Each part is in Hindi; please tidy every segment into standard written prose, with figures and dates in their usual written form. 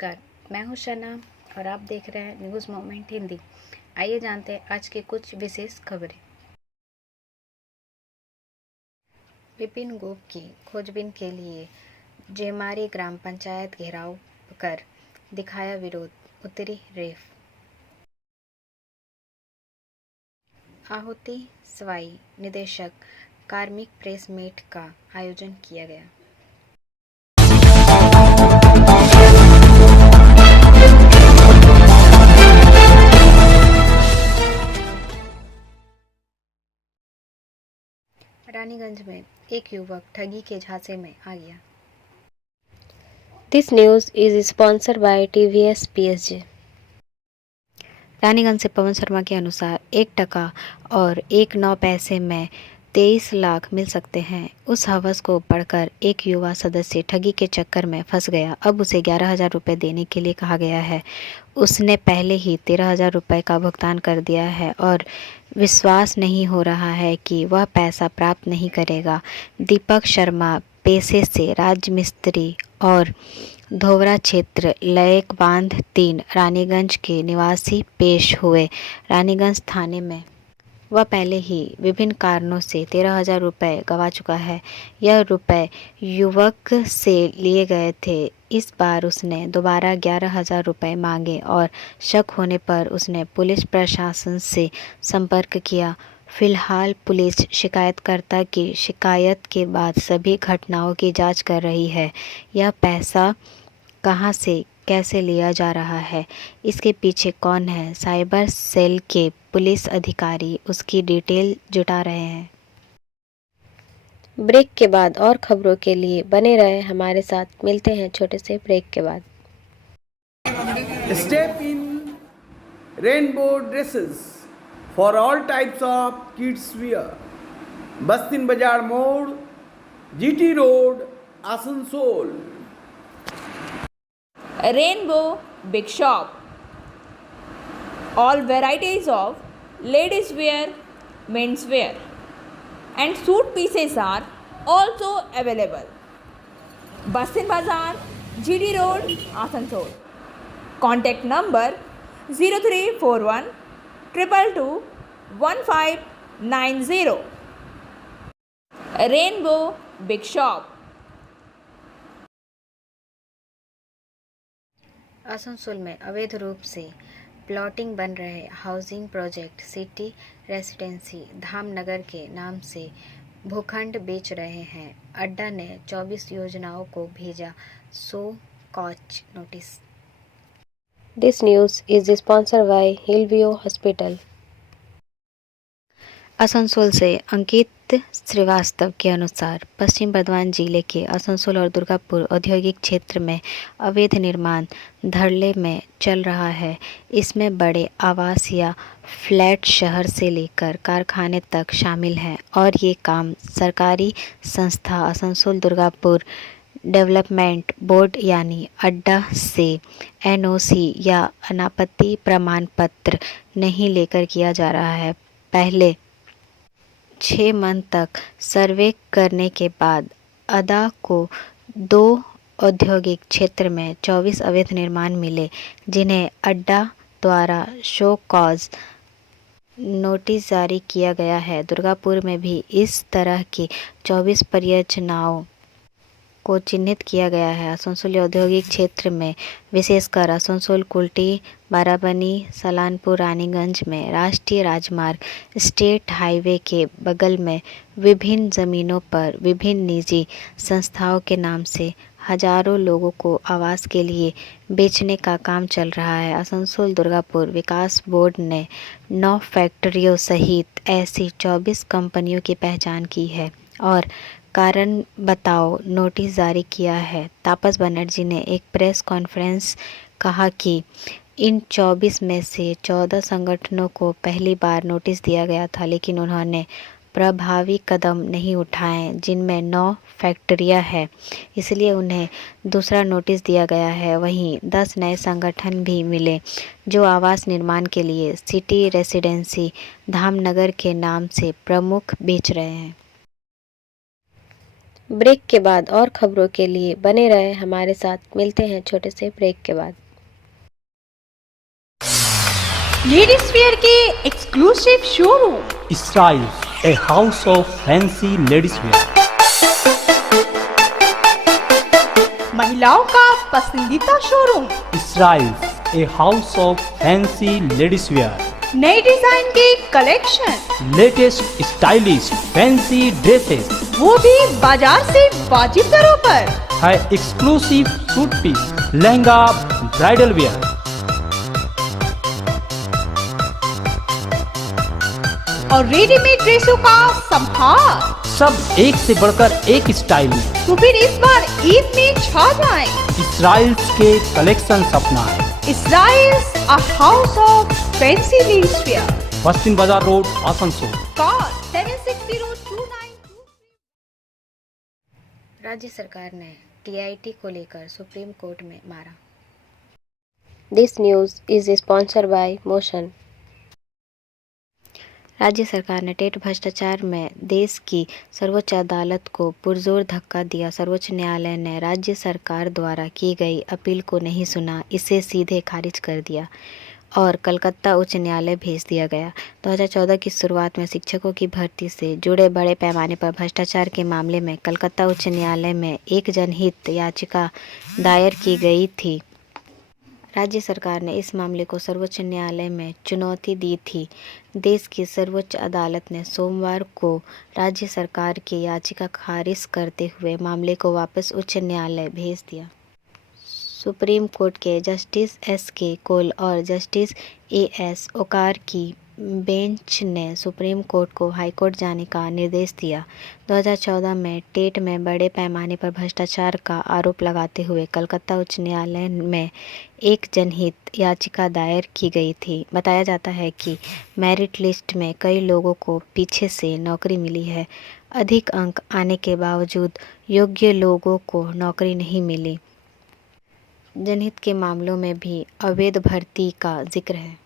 नमस्कार, मैं हूं शना और आप देख रहे हैं न्यूज़ मोमेंट हिंदी। आइए जानते हैं आज की कुछ विशेष खबरें। विपिन गोप की खोजबीन के लिए जेमारी ग्राम पंचायत घेराव कर दिखाया विरोध, उतरी रेफ। आहुति सवाई निदेशक कार्मिक प्रेस मीट का आयोजन किया गया। रानीगंज में एक युवक ठगी के झांसे में आ गया। This news is sponsored by TVS PSG. Raniganj से पवन शर्मा के अनुसार 1 टका और 1 पैसे में 23 लाख मिल सकते हैं। उस हवस को पढ़कर एक युवा सदस्य ठगी के चक्कर में फंस गया। अब उसे 11,000 रुपये देने के लिए कहा गया है। उसने पहले ही 13,000 रुपये का भुगतान कर दिया है और विश्वास नहीं हो रहा है कि वह पैसा प्राप्त नहीं करेगा। दीपक शर्मा पेशे से राजमिस्त्री और धोवरा क्षेत्र लयक बांध 3 रानीगंज के निवासी पेश हुए। रानीगंज थाने में वह पहले ही विभिन्न कारणों से 13,000 रुपये गंवा चुका है। यह रुपये युवक से लिए गए थे। इस बार उसने दोबारा 11,000 रुपये मांगे और शक होने पर उसने पुलिस प्रशासन से संपर्क किया। फिलहाल पुलिस शिकायतकर्ता की शिकायत के बाद सभी घटनाओं की जांच कर रही है। यह पैसा कहां से कैसे लिया जा रहा है, इसके पीछे कौन है, साइबर सेल के पुलिस अधिकारी उसकी डिटेल जुटा रहे हैं। ब्रेक के बाद और खबरों के लिए बने रहे हमारे साथ। मिलते हैं छोटे से ब्रेक के बाद। Step in rainbow dresses for all types of kids wear. Bastin Bazaar Mode, GT Road, Asansol. Rainbow Big Shop. All varieties of ladies wear, men's wear and suit pieces are also available. Bastin Bazaar, GD Road, Asansol. Contact number 0341 222 1590. Rainbow Big Shop. Asansol में अवैध रूप से प्लॉटिंग बन रहे housing project city residency Dhamnagar के नाम से भूखंड बेच रहे हैं। अड्डा ने 24 योजनाओं को भेजा 100 कॉच नोटिस। This news is sponsored by Hillview Hospital. Asansol से अंकित श्रीवास्तव के अनुसार पश्चिम बर्धमान जिले के आसनसोल और दुर्गापुर औद्योगिक क्षेत्र में अवैध निर्माण धड़ल्ले में चल रहा है। इसमें बड़े आवास या फ्लैट शहर से लेकर कारखाने तक शामिल हैं और ये काम सरकारी संस्था आसनसोल दुर्गापुर डेवलपमेंट बोर्ड यानी अड्डा से एनओसी या अनापत्ति प्रमाण पत्र नहीं लेकर किया जा रहा है। पहले 6 मंथ तक सर्वे करने के बाद अदा को 2 औद्योगिक क्षेत्र में 24 अवैध निर्माण मिले, जिन्हें अड्डा द्वारा शो कॉज नोटिस जारी किया गया है। दुर्गापुर में भी इस तरह की 24 परियोजनाओं को चिन्हित किया गया है। आसनसोल औद्योगिक क्षेत्र में विशेषकर आसनसोल कुल्टी बाराबनी सलानपुर रानीगंज में राष्ट्रीय राजमार्ग स्टेट हाईवे के बगल में विभिन्न ज़मीनों पर विभिन्न निजी संस्थाओं के नाम से हजारों लोगों को आवास के लिए बेचने का काम चल रहा है। आसनसोल दुर्गापुर विकास बोर्ड ने 9 फैक्ट्रियों सहित ऐसी 24 कंपनियों की पहचान की है और कारण बताओ नोटिस जारी किया है। तापस बनर्जी ने एक प्रेस कॉन्फ्रेंस कहा कि इन 24 में से 14 संगठनों को पहली बार नोटिस दिया गया था, लेकिन उन्होंने प्रभावी कदम नहीं उठाए, जिनमें 9 फैक्ट्रियां हैं, इसलिए उन्हें दूसरा नोटिस दिया गया है। वहीं 10 नए संगठन भी मिले जो आवास निर्माण के लिए सिटी रेसिडेंसी धामनगर के नाम से प्रमुख बेच रहे हैं। ब्रेक के बाद और खबरों के लिए बने रहे हमारे साथ। मिलते हैं छोटे से ब्रेक के बाद। लेडीज वेयर के exclusive showroom Styles, a house of fancy ladies wear. महिलाओं का पसंदीदा showroom, Styles, a house of fancy ladies wear. नए डिजाइन के collection, Latest stylish fancy dresses वो भी बाजार से वाजिब दरों पर। है exclusive suit piece, lehenga, bridal wear, और रेडीमेड ड्रेसों का संभार। सब एक से बढ़कर एक स्टाइल में। तो फिर इस बार ईद में छा जाएं। Styles के कलेक्शन अपना है। Styles, a house of fancy ladies wear. पश्चिम बाजार रोड, आसनसोल। Call 7602923। राज्य सरकार ने टीआईटी को लेकर सुप्रीम कोर्ट में मारा। This news is sponsored bye motion. राज्य सरकार ने टेट भ्रष्टाचार में देश की सर्वोच्च अदालत को पुरजोर धक्का दिया। सर्वोच्च न्यायालय ने राज्य सरकार द्वारा की गई अपील को नहीं सुना, इसे सीधे खारिज कर दिया और कलकत्ता उच्च न्यायालय भेज दिया गया। 2014 की शुरुआत में शिक्षकों की भर्ती से जुड़े बड़े पैमाने पर भ्रष्टाचार के मामले में कलकत्ता उच्च न्यायालय में एक जनहित याचिका दायर की गई थी। राज्य सरकार ने इस मामले को सर्वोच्च न्यायालय में चुनौती दी थी। देश की सर्वोच्च अदालत ने सोमवार को राज्य सरकार की याचिका खारिज करते हुए मामले को वापस उच्च न्यायालय भेज दिया। सुप्रीम कोर्ट के जस्टिस एस.के. कौल और जस्टिस ए.एस. ओकार की बेंच ने सुप्रीम कोर्ट को हाईकोर्ट जाने का निर्देश दिया। 2014 में टेट में बड़े पैमाने पर भ्रष्टाचार का आरोप लगाते हुए कलकत्ता उच्च न्यायालय में एक जनहित याचिका दायर की गई थी। बताया जाता है कि मेरिट लिस्ट में कई लोगों को पीछे से नौकरी मिली है। अधिक अंक आने के बावजूद योग्य लोगों को नौकरी नहीं मिली। जनहित के मामलों में भी अवैध भर्ती का जिक्र है।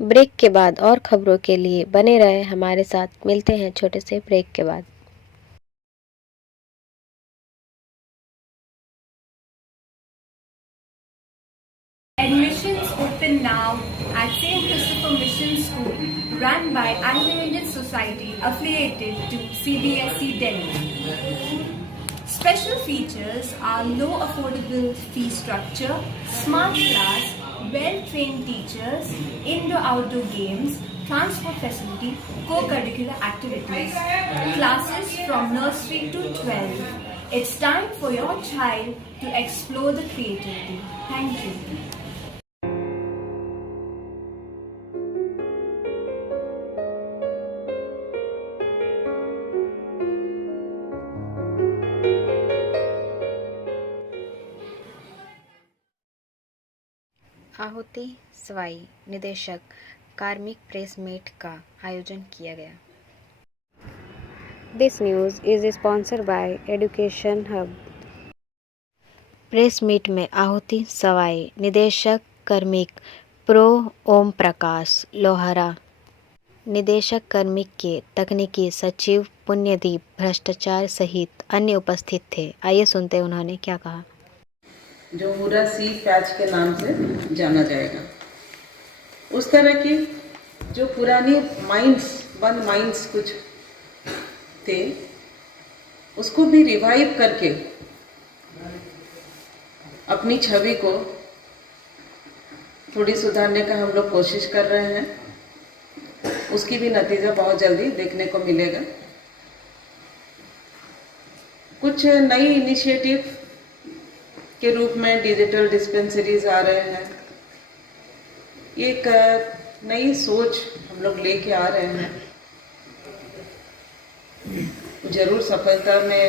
ब्रेक के बाद और खबरों के लिए बने रहे हमारे साथ। मिलते हैं छोटे से ब्रेक के बाद। Admissions open now at St. Christopher Mission School, run by Anglo-Indian Society affiliated to CBSE Delhi. Special features are low affordable fee structure, smart class, well-trained teachers, indoor-outdoor games, transport facility, co-curricular activities, classes from nursery to 12. It's time for your child to explore the creativity. Thank you. आहुति सवाई निदेशक कार्मिक प्रेस मीट का आयोजन किया गया। This news is sponsored by education hub. Press meet में आहुति सवाई निदेशक कार्मिक प्रो ओम प्रकाश लोहारा, निदेशक कार्मिक के तकनीकी सचिव पुण्यदीप भ्रष्टाचार सहित अन्य उपस्थित थे। आइए सुनते हैं उन्होंने क्या कहा। जो पूरा सी पैच के नाम से जाना जाएगा, उस तरह की जो पुरानी बंद माइंस कुछ थे, उसको भी रिवाइव करके अपनी छवि को थोड़ी सुधारने का हम लोग कोशिश कर रहे हैं। उसकी भी नतीजा बहुत जल्दी देखने को मिलेगा। कुछ नई इनिशिएटिव के रूप में डिजिटल डिस्पेंसरीज आ रहे हैं। एक नई सोच हम लोग लेके आ रहे हैं। जरूर सफलता में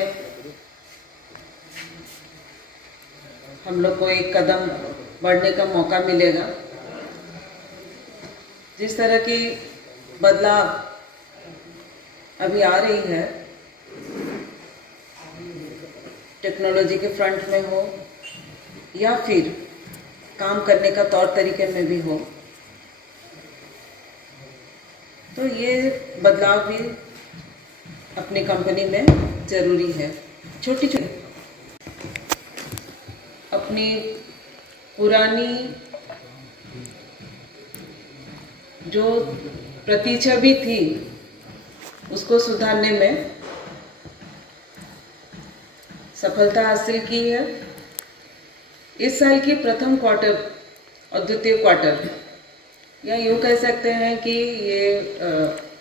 हम लोग को एक कदम बढ़ने का मौका मिलेगा। जिस तरह की बदलाव अभी आ रही है, टेक्नोलॉजी के फ्रंट में हो या फिर काम करने का तौर तरीके में भी हो, तो ये बदलाव भी अपनी कंपनी में ज़रूरी है। छोटी छोटी अपनी पुरानी जो प्रतिछवि थी उसको सुधारने में सफलता हासिल की है। इस साल की प्रथम क्वार्टर और द्वितीय क्वार्टर, या यूँ कह सकते हैं कि ये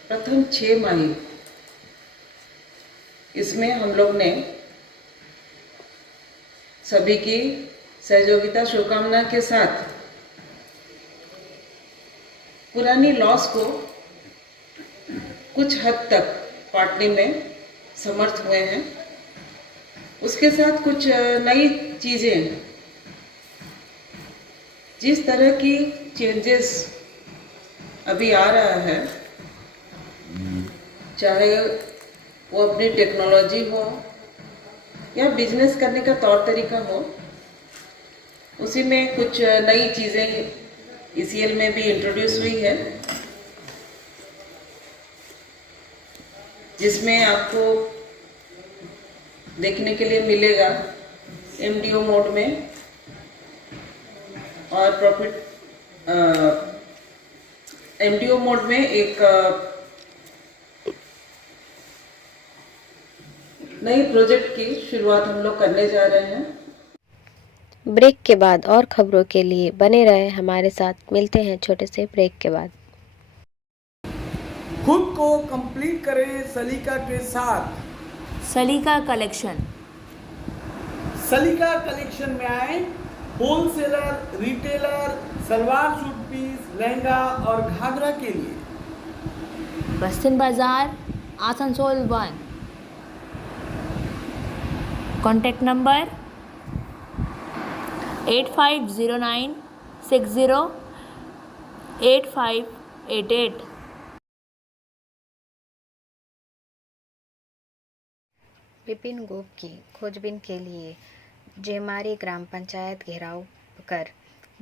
प्रथम 6 माही, इसमें हम लोग ने सभी की सहयोगिता शुभकामना के साथ पुरानी लॉस को कुछ हद तक काटने में समर्थ हुए हैं। उसके साथ कुछ नई चीज़ें, जिस तरह की चेंजेस अभी आ रहा है, चाहे वो अपनी टेक्नोलॉजी हो या बिजनेस करने का तौर तरीका हो, उसी में कुछ नई चीज़ें ECL में भी इंट्रोड्यूस हुई है, जिसमें आपको देखने के लिए मिलेगा MDO मोड में और प्रॉफिट MDO मोड में एक नई प्रोजेक्ट की शुरुआत हम लोग करने जा रहे हैं। ब्रेक के बाद और खबरों के लिए बने रहे हमारे साथ। मिलते हैं छोटे से ब्रेक के बाद। खुद को कंप्लीट करें सलीका के साथ। सलीका कलेक्शन। सलीका कलेक्शन में आए wholesaler, retailer, salwar suit piece, lehenga और घाघरा के लिए। बस्तिन बाजार, आसनसोल 1। Contact number 8509 60 8588। विपिन गोप की खोजबीन के लिए जेमारी ग्राम पंचायत घेराव कर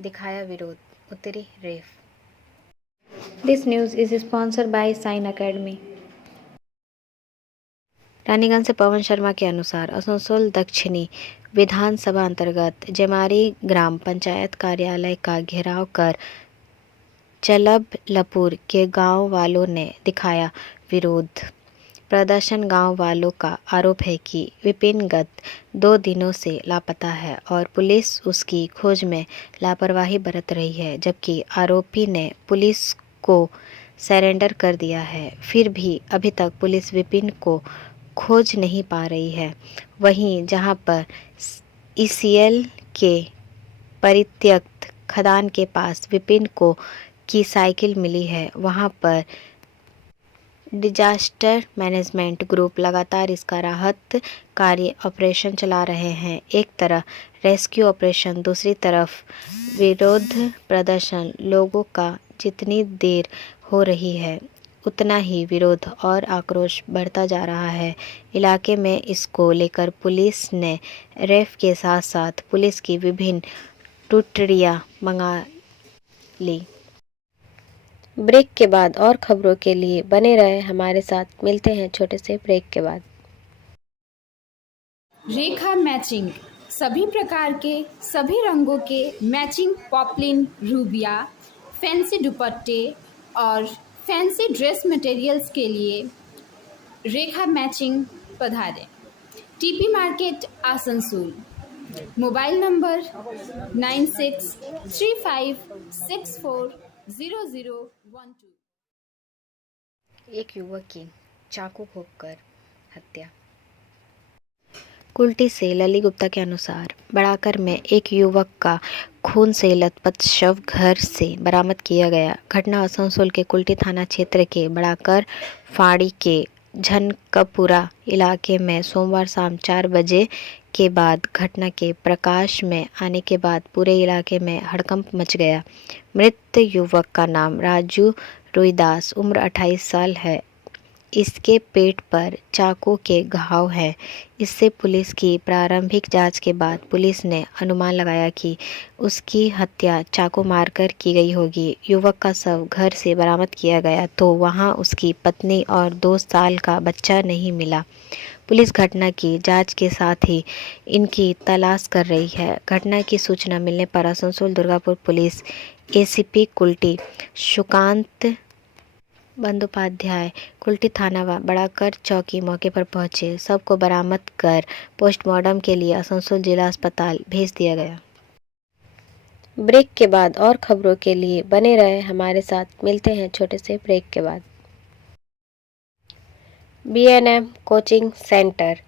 दिखाया विरोध, उतरी रेफ। This news is sponsored by Sign Academy. Raniganj से पवन शर्मा के अनुसार आसनसोल दक्षिणी विधानसभा अंतर्गत जेमारी ग्राम पंचायत कार्यालय का घेराव कर चलबलपुर के गांव वालों ने दिखाया विरोध प्रदर्शन। गांव वालों का आरोप है कि विपिन गत 2 दिनों से लापता है और पुलिस उसकी खोज में लापरवाही बरत रही है, जबकि आरोपी ने पुलिस को सरेंडर कर दिया है। फिर भी अभी तक पुलिस विपिन को खोज नहीं पा रही है। वहीं जहां पर ECL के परित्यक्त खदान के पास विपिन को की साइकिल मिली है, वहां पर डिजास्टर मैनेजमेंट ग्रुप लगातार इसका राहत कार्य ऑपरेशन चला रहे हैं। एक तरफ रेस्क्यू ऑपरेशन, दूसरी तरफ विरोध प्रदर्शन। लोगों का जितनी देर हो रही है उतना ही विरोध और आक्रोश बढ़ता जा रहा है। इलाके में इसको लेकर पुलिस ने रेफ के साथ साथ पुलिस की विभिन्न टुकड़ियां मंगा ली। ब्रेक के बाद और खबरों के लिए बने रहे हमारे साथ। मिलते हैं छोटे से ब्रेक के बाद। रेखा मैचिंग, सभी प्रकार के सभी रंगों के मैचिंग पॉपलिन, रूबिया, फैंसी दुपट्टे और फैंसी ड्रेस मटेरियल्स के लिए रेखा मैचिंग पधारें। TP market Asansol. Mobile number 9635640012। एक युवक की चाकू घोंपकर हत्या। कुल्टी से लली गुप्ता के अनुसार बड़ाकर में एक युवक का खून से लथपथ शव घर से बरामद किया गया। घटना आसनसोल के कुल्टी थाना क्षेत्र के बड़ाकर फाड़ी के झनकपुरा इलाके में सोमवार शाम 4 बजे के बाद घटना के प्रकाश में आने के बाद पूरे इलाके में हड़कंप मच गया। मृत युवक का नाम राजू रुईदास, उम्र 28 साल है। इसके पेट पर चाकू के घाव हैं। इससे पुलिस की प्रारंभिक जांच के बाद पुलिस ने अनुमान लगाया कि उसकी हत्या चाकू मारकर की गई होगी। युवक का शव घर से बरामद किया गया तो वहां उसकी पत्नी और 2 साल का बच्चा नहीं मिला। पुलिस घटना की जांच के साथ ही इनकी तलाश कर रही है। घटना की सूचना मिलने पर आसनसोल दुर्गापुर पुलिस एसीपी कुल्टी सुकांत बंदोपाध्याय कुल्टी थाना व बड़ाकर चौकी मौके पर पहुंचे। शव को बरामद कर पोस्टमार्टम के लिए आसनसोल जिला अस्पताल भेज दिया गया। ब्रेक के बाद और खबरों के लिए बने रहे हमारे साथ। मिलते हैं छोटे से ब्रेक के बाद। B&M coaching centre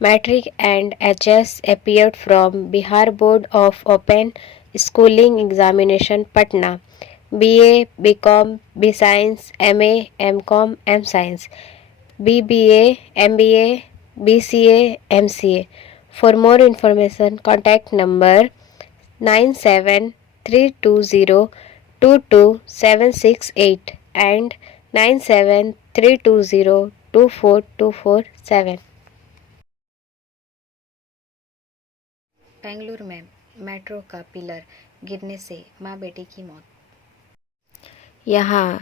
matric and HS appeared from Bihar board of open schooling examination Patna. BA, BCom, B-Science, MA, MCom, M-Science, BBA, MBA, BCA, MCA. For more information, contact number 9732022768 and 9732024247. Bengaluru में मेट्रो का पिलर गिरने से मां बेटी की मौत। यहाँ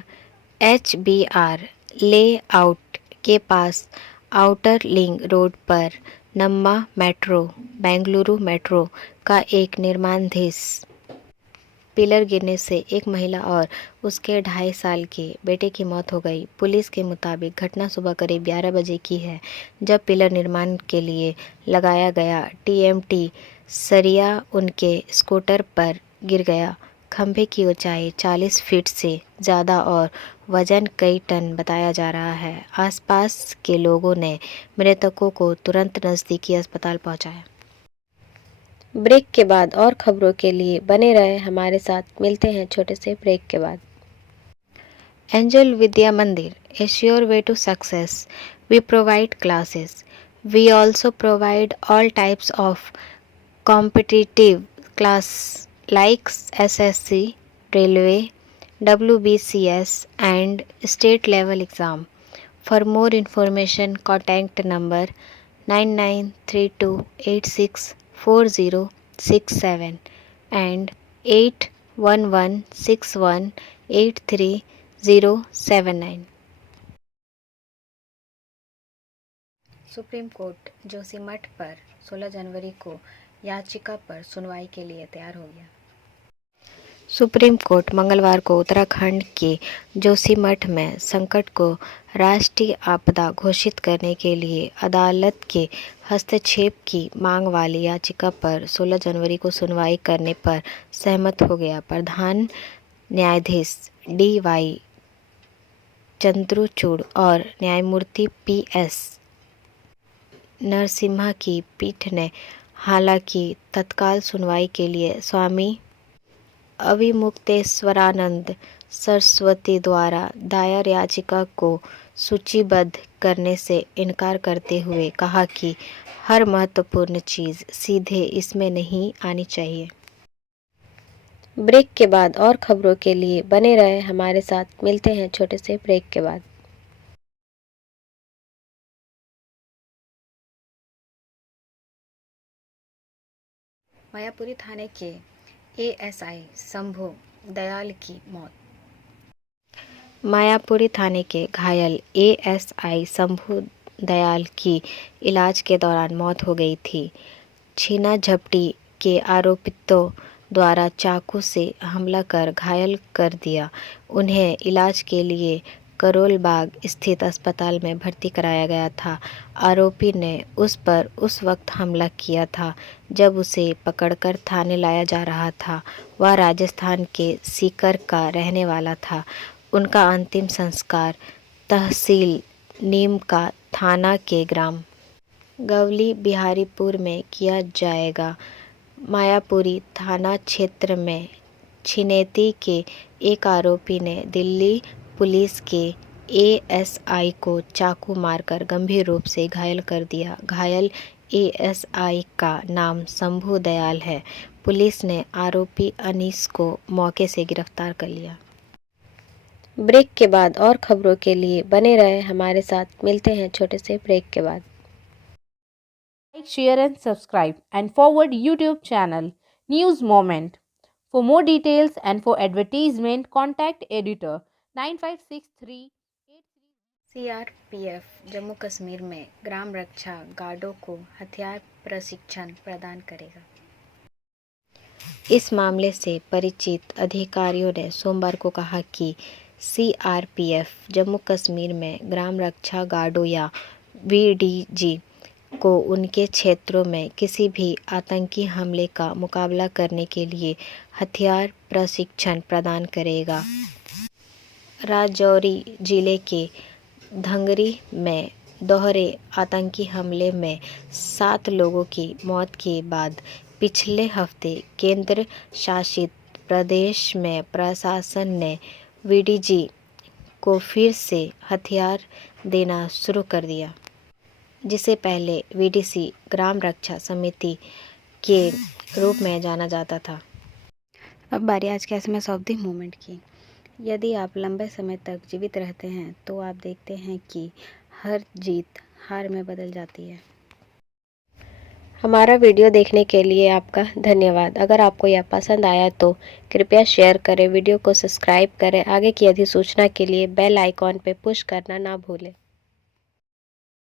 HBR लेआउट के पास आउटर लिंक रोड पर नम्मा मेट्रो बेंगलुरु मेट्रो का एक निर्माणाधीन पिलर गिरने से एक महिला और उसके 2.5 साल के बेटे की मौत हो गई। पुलिस के मुताबिक घटना सुबह करीब 11 बजे की है, जब पिलर निर्माण के लिए लगाया गया TMT सरिया उनके स्कूटर पर गिर गया। खंभे की ऊंचाई 40 फीट से ज़्यादा और वजन कई टन बताया जा रहा है। आसपास के लोगों ने मृतकों को तुरंत नज़दीकी अस्पताल पहुंचाया। ब्रेक के बाद और खबरों के लिए बने रहे हमारे साथ। मिलते हैं छोटे से ब्रेक के बाद। एंजल विद्या मंदिर is your way to success. We provide classes. We also provide all types of competitive class like SSC, Railway, WBCS and state level exam. For more information, contact number 9932864067 and 8116183079. Supreme court Joshimath पर 16 जनवरी को याचिका पर सुनवाई के लिए तैयार हो गया। सुप्रीम कोर्ट मंगलवार को उत्तराखंड के जोशीमठ में संकट को राष्ट्रीय आपदा घोषित करने के लिए अदालत के हस्तक्षेप की मांग वाली याचिका पर 16 जनवरी को सुनवाई करने पर सहमत हो गया। प्रधान न्यायाधीश DY चंद्रचूड़ और न्यायमूर्ति PS नरसिम्हा की पीठ ने हालांकि तत्काल सुनवाई के लिए स्वामी अविमुक्तेश्वरानंद सरस्वती द्वारा दायर याचिका को सूचीबद्ध करने से इनकार करते हुए कहा कि हर महत्वपूर्ण चीज़ सीधे इसमें नहीं आनी चाहिए। ब्रेक के बाद और खबरों के लिए बने रहे हमारे साथ। मिलते हैं छोटे से ब्रेक के बाद। मायापुरी थाने के ASI शंभू दयाल की मौत। मायापुरी थाने के घायल ASI शंभू दयाल की इलाज के दौरान मौत हो गई थी। छीना झपटी के आरोपितों द्वारा चाकू से हमला कर घायल कर दिया। उन्हें इलाज के लिए करोलबाग स्थित अस्पताल में भर्ती कराया गया था। आरोपी ने उस पर उस वक्त हमला किया था जब उसे पकड़कर थाने लाया जा रहा था। वह राजस्थान के सीकर का रहने वाला था। उनका अंतिम संस्कार तहसील नीमका थाना के ग्राम गवली बिहारीपुर में किया जाएगा। मायापुरी थाना क्षेत्र में छिनेती के एक आरोपी ने दिल्ली पुलिस के ASI को चाकू मारकर गंभीर रूप से घायल कर दिया। घायल ASI का नाम शंभू दयाल है। पुलिस ने आरोपी अनीस को मौके से गिरफ्तार कर लिया। ब्रेक के बाद और खबरों के लिए बने रहे हमारे साथ। मिलते हैं छोटे से ब्रेक के बाद। Like, share and subscribe and forward YouTube channel News Moment. For more details and for advertisement, contact editor 9563. CRPF Jammu Kashmir में ग्राम रक्षा गार्डों को हथियार प्रशिक्षण प्रदान करेगा। इस मामले से परिचित अधिकारियों ने सोमवार को कहा कि CRPF जम्मू कश्मीर में ग्राम रक्षा गार्डों या VDG को उनके क्षेत्रों में किसी भी आतंकी हमले का मुकाबला करने के लिए हथियार प्रशिक्षण प्रदान करेगा। राजौरी जिले के धंगरी में दोहरे आतंकी हमले में 7 लोगों की मौत के बाद पिछले हफ्ते केंद्र शासित प्रदेश में प्रशासन ने VDG को फिर से हथियार देना शुरू कर दिया, जिसे पहले VDC ग्राम रक्षा समिति के रूप में जाना जाता था। अब बारी आज के SMS ऑफ द मोमेंट की। यदि आप लंबे समय तक जीवित रहते हैं तो आप देखते हैं कि हर जीत हार में बदल जाती है। हमारा वीडियो देखने के लिए आपका धन्यवाद। अगर आपको यह पसंद आया तो कृपया शेयर करें, वीडियो को सब्सक्राइब करें। आगे की अधिसूचना के लिए बेल आइकॉन पर पुश करना ना भूलें।